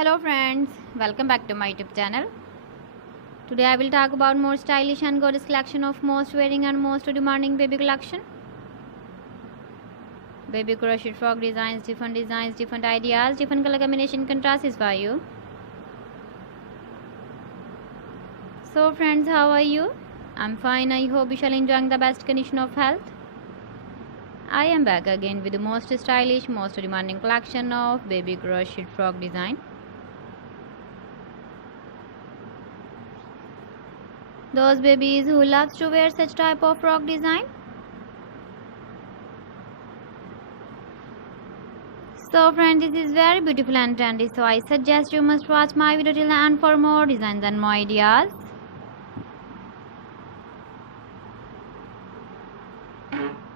Hello friends, welcome back to my YouTube channel. Today I will talk about more stylish and gorgeous collection of most wearing and most demanding baby collection. Baby crochet frog designs, different ideas, different color combination contrasts for you. So friends, how are you? I'm fine. I hope you shall enjoying the best condition of health. I am back again with the most stylish, most demanding collection of baby crochet frog design. Those babies who loves to wear such type of frog design. So friends, this is very beautiful and trendy, so I suggest you must watch my video till the end for more designs and more ideas.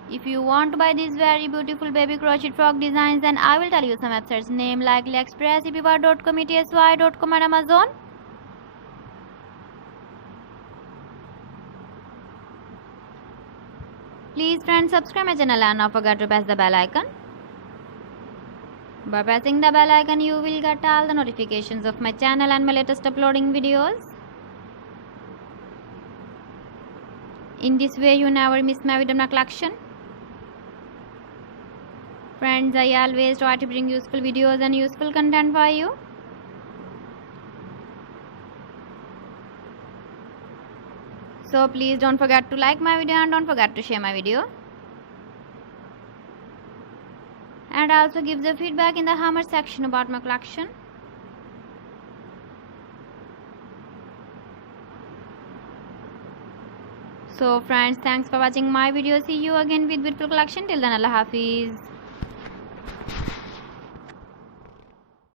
If you want to buy these very beautiful baby crochet frog designs, then I will tell you some websites name like AliExpress, eBay.com, etsy.com and Amazon. Please friends, subscribe my channel and not forget to press the bell icon. By pressing the bell icon, you will get all the notifications of my channel and my latest uploading videos. In this way, you never miss my video collection. Friends, I always try to bring useful videos and useful content for you. So please don't forget to like my video and don't forget to share my video. And also give the feedback in the comment section about my collection. So friends, thanks for watching my video. See you again with beautiful collection. Till then, Allah Hafiz.